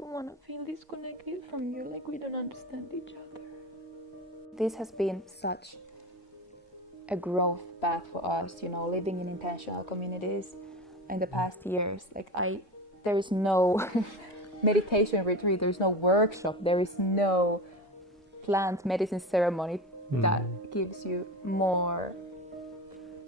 don't want to feel disconnected from you, like we don't understand each other. This has been such a growth path for us, living in intentional communities in the past years. Like there is no meditation retreat, there is no workshop, there is no plant medicine ceremony that gives you more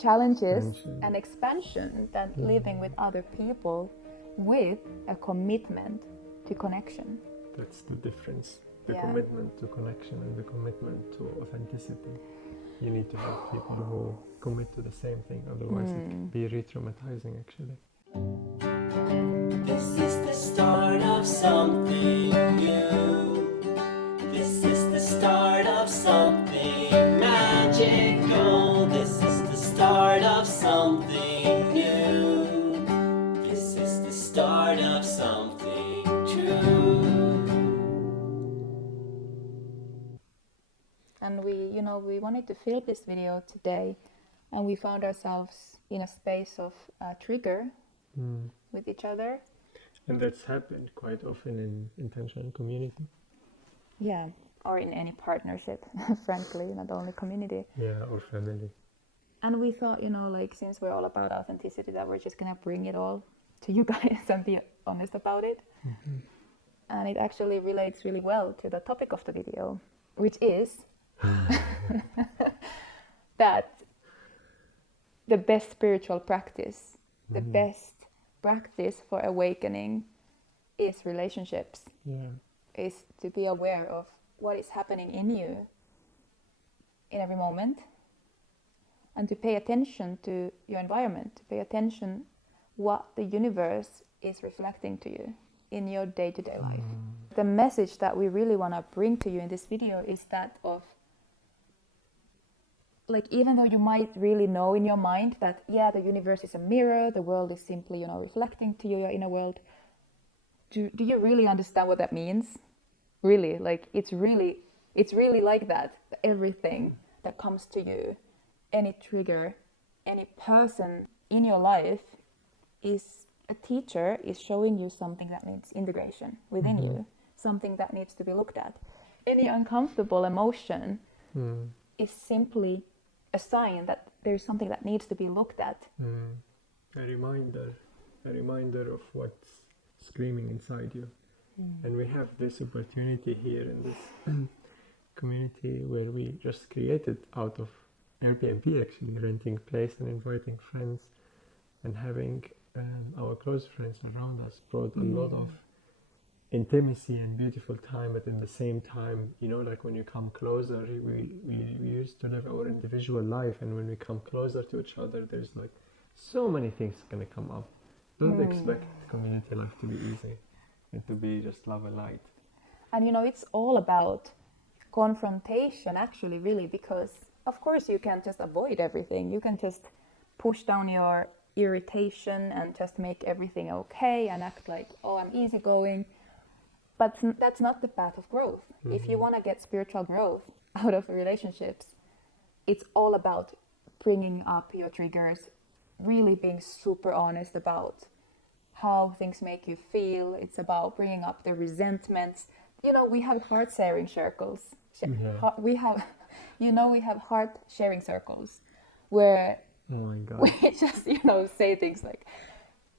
challenges and expansion than living with other people with a commitment to connection. That's the difference. The commitment to connection and the commitment to authenticity. You need to have people who commit to the same thing, otherwise it can be re-traumatizing actually. This is the start of something new. This is the start of something magical. This is the start of something new. This is the start of something true. And we wanted to film this video today, and we found ourselves in a space of trigger with each other. And that's happened quite often in intentional community. Yeah, or in any partnership, frankly, not only community. Yeah, or family. And we thought, since we're all about authenticity, that we're just gonna bring it all to you guys and be honest about it. Mm-hmm. And it actually relates really well to the topic of the video, which is that the best spiritual practice, the best practice for awakening is relationships. Yeah. Is to be aware of what is happening in you in every moment, and to pay attention to your environment, to pay attention what the universe is reflecting to you in your day-to-day life. The message that we really want to bring to you in this video is that of, like, even though you might really know in your mind that, the universe is a mirror, the world is simply, reflecting to you, your inner world, do you really understand what that means? Really, like, it's really like that. Everything that comes to you, any trigger, any person in your life is a teacher, is showing you something that needs integration within you, something that needs to be looked at. Any uncomfortable emotion is simply a sign that there's something that needs to be looked at. A reminder of what's screaming inside you. And we have this opportunity here in this community where we just created out of Airbnb, actually renting place and inviting friends and having our close friends around us brought a lot of intimacy and beautiful time. But in the same time, like when you come closer, we used to live our individual life, and when we come closer to each other, there's like so many things gonna come up. Don't expect community life to be easy and to be just love and light. And it's all about confrontation, actually, really, because of course you can't just avoid everything. You can just push down your irritation and just make everything okay and act like, I'm easygoing. But that's not the path of growth. If you want to get spiritual growth out of relationships, it's all about bringing up your triggers, really being super honest about how things make you feel. It's about bringing up the resentments. We have heart sharing circles. We have heart sharing circles where we just, say things like,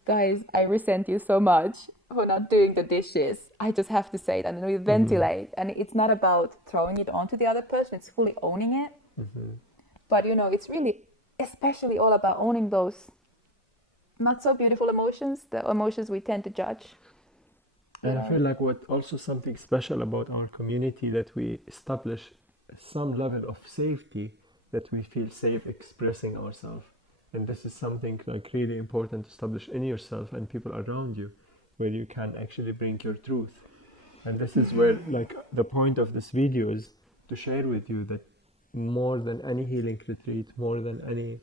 guys, I resent you so much for not doing the dishes. I just have to say that, and we ventilate. And it's not about throwing it onto the other person, it's fully owning it. But, it's really especially all about owning those not so beautiful emotions, the emotions we tend to judge. And I feel like what also something special about our community, that we establish some level of safety, that we feel safe expressing ourselves. And this is something like really important to establish in yourself and people around you, where you can actually bring your truth. And this is where, like, the point of this video is to share with you that more than any healing retreat, more than any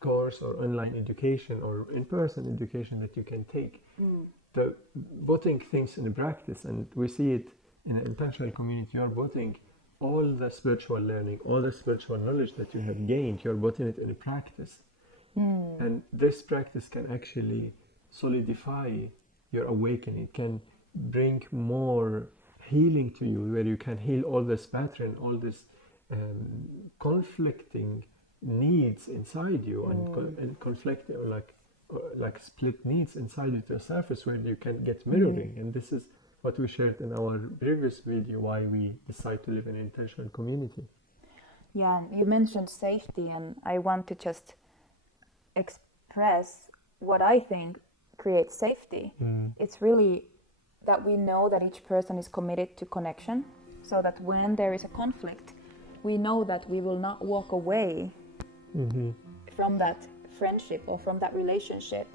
course or online education or in-person education that you can take, the putting things in practice, and we see it in an intentional community, you're putting all the spiritual learning, all the spiritual knowledge that you have gained, you're putting it in practice. And this practice can actually solidify your awakening. It can bring more healing to you, where you can heal all this pattern, all this conflicting needs inside you, and conflict or like split needs inside you to a surface where you can get mirroring. And this is what we shared in our previous video, why we decide to live in an intentional community. Yeah, and you mentioned safety, and I want to just express what I think creates safety. It's really that we know that each person is committed to connection, so that when there is a conflict, we know that we will not walk away from that friendship or from that relationship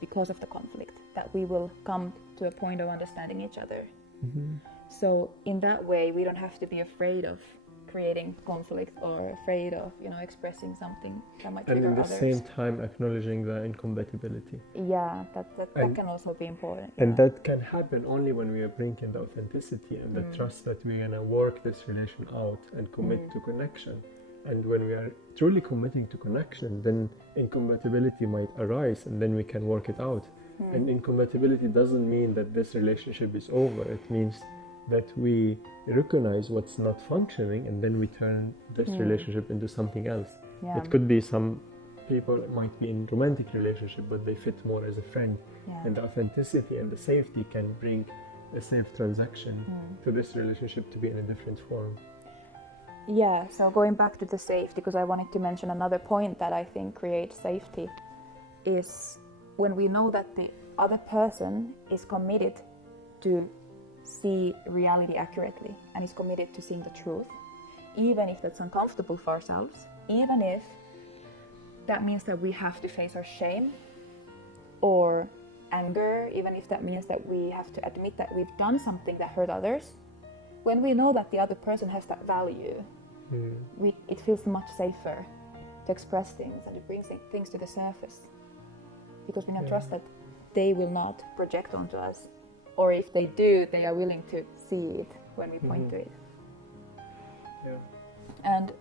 because of the conflict, that we will come to a point of understanding each other. So in that way, we don't have to be afraid of creating conflict or afraid of, expressing something that might trigger And at others. the same time acknowledging the incompatibility. Yeah, that can also be important. And that can happen only when we are bringing the authenticity and the trust that we're gonna work this relation out and commit to connection. And when we are truly committing to connection, then incompatibility might arise, and then we can work it out. And incompatibility doesn't mean that this relationship is over. It means that we recognize what's not functioning, and then we turn this relationship into something else. Yeah. It could be some people might be in romantic relationship, but they fit more as a friend. Yeah. And the authenticity and the safety can bring a safe transaction to this relationship to be in a different form. Yeah, so going back to the safety, because I wanted to mention another point that I think creates safety, is when we know that the other person is committed to see reality accurately and is committed to seeing the truth, even if that's uncomfortable for ourselves, even if that means that we have to face our shame or anger, even if that means that we have to admit that we've done something that hurt others. When we know that the other person has that value, it feels much safer to express things, and it brings things to the surface, because we can trust that they will not project onto us, or if they do, they are willing to see it when we point to it. Yeah. And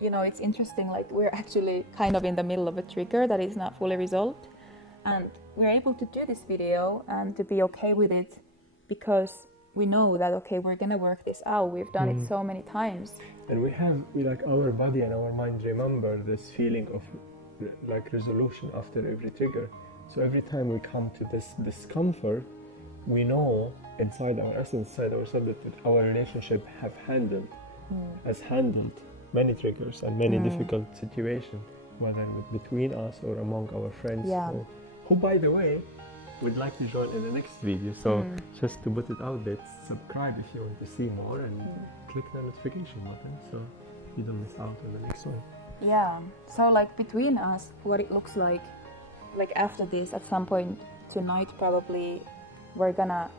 it's interesting, like we're actually kind of in the middle of a trigger that is not fully resolved, and we're able to do this video and to be okay with it because we know that, okay, we're gonna work this out. We've done it so many times. And we like our body and our mind remember this feeling of like resolution after every trigger. So every time we come to this discomfort, we know inside our essence, inside ourselves, that our relationship has handled many triggers and many difficult situations, whether between us or among our friends, who by the way would like to join in the next video. So just to put it out there, subscribe if you want to see more, and click the notification button so you don't miss out on the next one. Yeah, so like between us, what it looks like after this, at some point tonight probably, we're gonna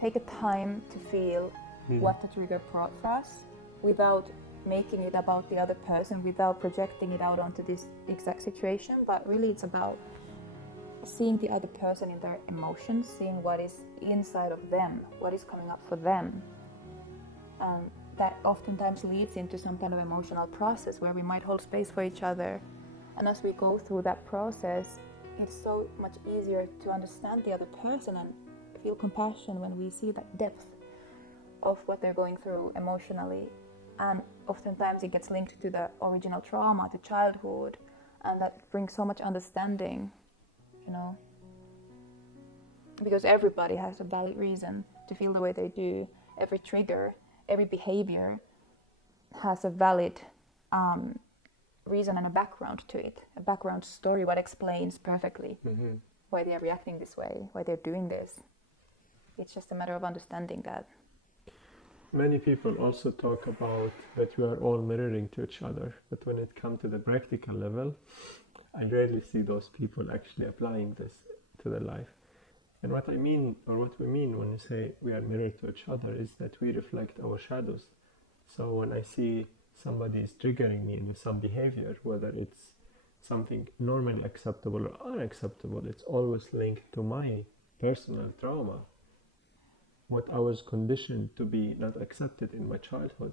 take a time to feel what the trigger brought for us, without making it about the other person, without projecting it out onto this exact situation, but really it's about seeing the other person in their emotions, seeing what is inside of them, what is coming up for them. That oftentimes leads into some kind of emotional process where we might hold space for each other. And as we go through that process, it's so much easier to understand the other person and feel compassion when we see that depth of what they're going through emotionally. And oftentimes it gets linked to the original trauma, to childhood, and that brings so much understanding, because everybody has a valid reason to feel the way they do. Every trigger, every behavior has a valid reason and a background to it, a background story, what explains perfectly why they're reacting this way, why they're doing this. It's just a matter of understanding that. Many people also talk about that we are all mirroring to each other, but when it comes to the practical level, I rarely see those people actually applying this to their life. And what I mean, or what we mean when we say we are mirrored to each other, is that we reflect our shadows. So when I see somebody is triggering me with some behavior, whether it's something normally acceptable or unacceptable, it's always linked to my personal trauma, what I was conditioned to be not accepted in my childhood.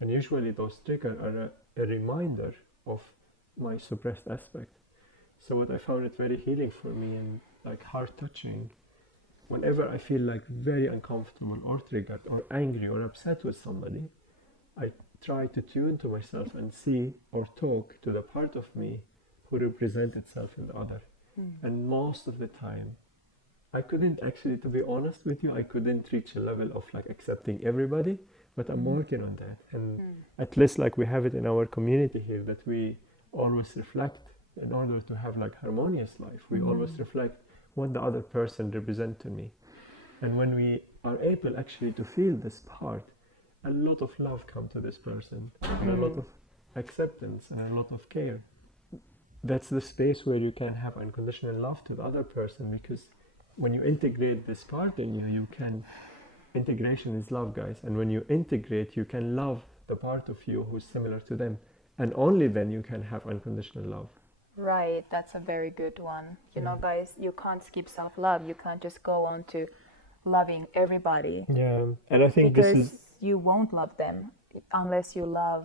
And usually those triggers are a reminder of my suppressed aspect. So what I found it very healing for me and like heart touching whenever I feel like very uncomfortable or triggered or angry or upset with somebody, I try to tune to myself and see or talk to the part of me who represents itself in the other. And most of the time, I couldn't actually, to be honest with you, I couldn't reach a level of like accepting everybody, but I'm working on that. And at least like we have it in our community here, that we always reflect in order to have like harmonious life. We always reflect what the other person represents to me. And when we are able actually to feel this part, a lot of love comes to this person, and a lot of acceptance and a lot of care. That's the space where you can have unconditional love to the other person, because when you integrate this part in you, you can, integration is love, guys, and when you integrate, you can love the part of you who's similar to them, and only then you can have unconditional love. Right, that's a very good one. You know, guys, you can't skip self-love. You can't just go on to loving everybody. Yeah, and I think Because this is... you won't love them unless you love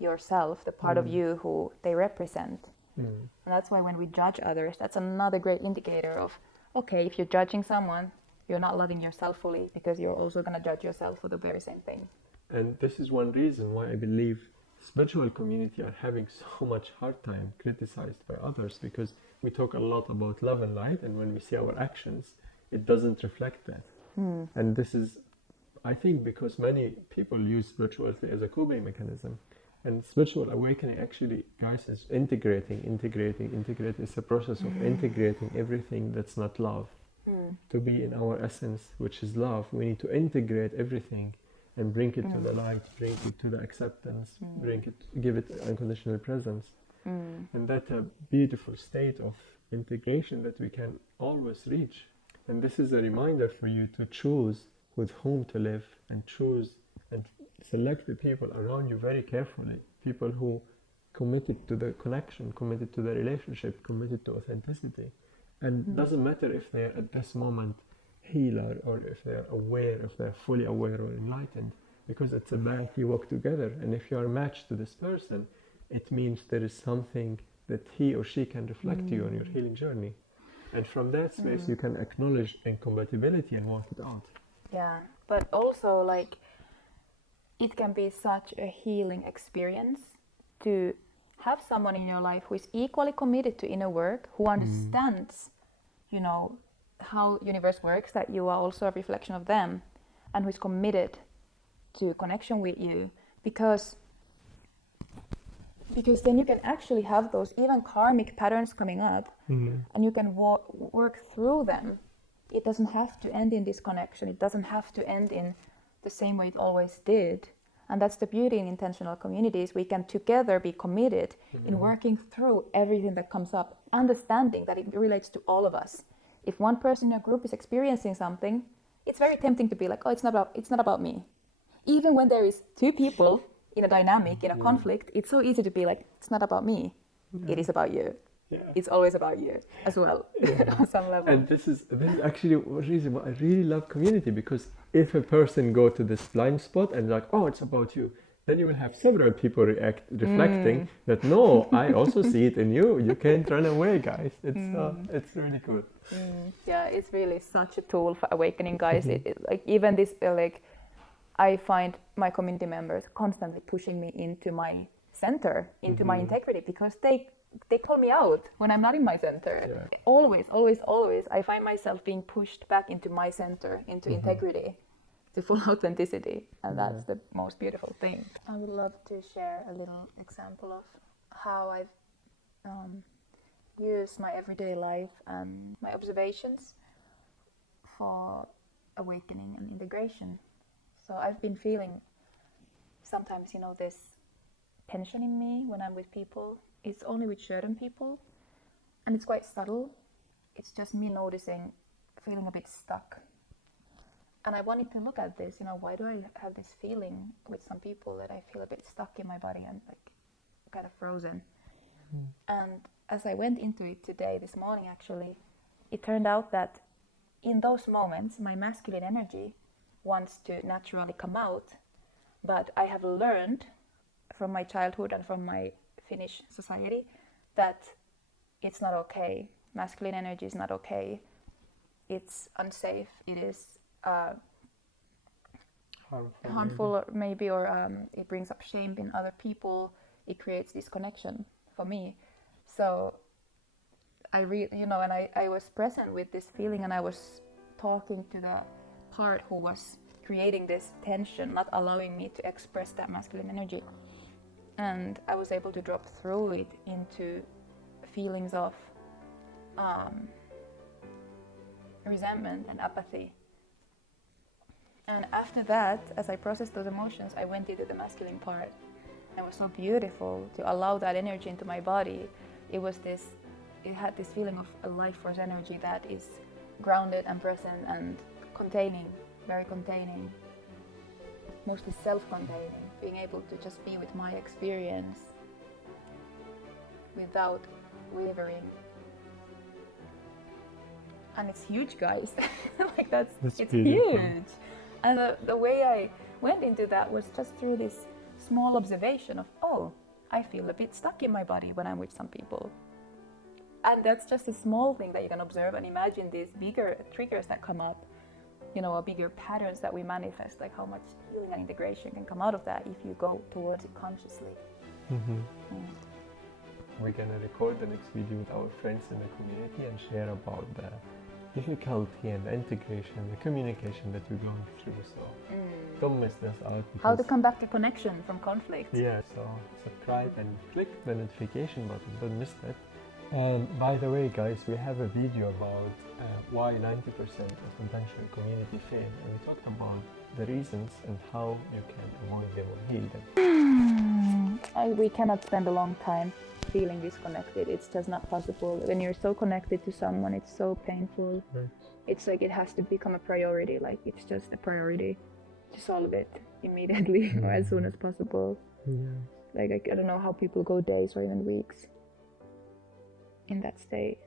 yourself, the part of you who they represent. And that's why when we judge others, that's another great indicator of, okay, if you're judging someone, you're not loving yourself fully, because you're also going to judge yourself for the very same thing. And this is one reason why I believe spiritual community are having so much hard time criticized by others, because we talk a lot about love and light, and when we see our actions, it doesn't reflect that. And this is, I think, because many people use spirituality as a coping mechanism. And spiritual awakening actually, guys, is integrating. It's a process of integrating everything that's not love. To be in our essence, which is love, we need to integrate everything and bring it to the light, bring it to the acceptance, give it unconditional presence. And that's a beautiful state of integration that we can always reach. And this is a reminder for you to choose with whom to live, and choose and select the people around you very carefully. People who committed to the connection, committed to the relationship, committed to authenticity. And doesn't matter if they're at this moment healer, or if they're aware, if they're fully aware or enlightened, because it's a path you walk together. And if you are matched to this person, it means there is something that he or she can reflect to you on your healing journey. And from that space, you can acknowledge incompatibility and work it out. Yeah, but also like it can be such a healing experience to have someone in your life who is equally committed to inner work, who understands, you know, how universe works, that you are also a reflection of them, and who is committed to connection with you, because then you can actually have those even karmic patterns coming up, and you can work through them. It doesn't have to end in disconnection. It doesn't have to end in the same way it always did. And that's the beauty in intentional communities. We can together be committed in working through everything that comes up, understanding that it relates to all of us. If one person in a group is experiencing something, it's very tempting to be like, oh, it's not about me. Even when there is two people in a dynamic, in a conflict, it's so easy to be like, it's not about me. It is about you. Yeah. It's always about you as well, on some level. And this is actually one reason why I really love community, because if a person go to this blind spot and like, oh, it's about you, then you will have several people reflecting that, no, I also see it in you. You can't run away, guys. It's really good. Yeah, it's really such a tool for awakening, guys. Like even this, like I find my community members constantly pushing me into my center, into my integrity, because they call me out when I'm not in my center. Yeah. Always, I find myself being pushed back into my center, into integrity, to full authenticity, and that's the most beautiful thing. I would love to share a little example of how I've used my everyday life and my observations for awakening and integration. So I've been feeling sometimes, you know, this tension in me when I'm with people. It's only with certain people, and it's quite subtle. It's just me noticing, feeling a bit stuck. And I wanted to look at this, you know, why do I have this feeling with some people that I feel a bit stuck in my body and like kind of frozen? And as I went into it today, this morning actually, it turned out that in those moments, my masculine energy wants to naturally come out, but I have learned from my childhood and from my Finnish society that it's not okay. Masculine energy is not okay. it's unsafe, it is Harmful. harmful, or maybe, or it brings up shame in other people. It creates disconnection for me. So and I was present with this feeling, and I was talking to the part who was creating this tension, not allowing me to express that masculine energy. And I was able to drop through it into feelings of resentment and apathy. And after that, as I processed those emotions, I went into the masculine part. It was so beautiful to allow that energy into my body. It had this feeling of a life force energy that is grounded and present and containing, very containing, mostly self-containing, being able to just be with my experience without wavering. And it's huge, guys. Like it's beautiful. huge. And the way I went into that was just through this small observation of, oh, I feel a bit stuck in my body when I'm with some people. And that's just a small thing that you can observe, and imagine these bigger triggers that come up, or bigger patterns that we manifest, like how much healing and integration can come out of that if you go towards it consciously. We're gonna record the next video with our friends in the community and share about the difficulty and the integration and the communication that we're going through. So don't miss this out. How to come back to connection from conflict. Yeah, so subscribe and click the notification button, don't miss that. And by the way, guys, we have a video about why 90% of intentional community fail, and we talked about the reasons and how you can avoid them or heal them. We cannot spend a long time feeling disconnected. It's just not possible. When you're so connected to someone, it's so painful. Right. It's like it has to become a priority. Like it's just a priority to solve it immediately or as soon as possible. Yeah. Like I don't know how people go days or even weeks in that state.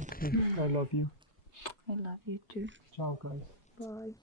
Okay, I love you. I love you too. Ciao, guys. Bye.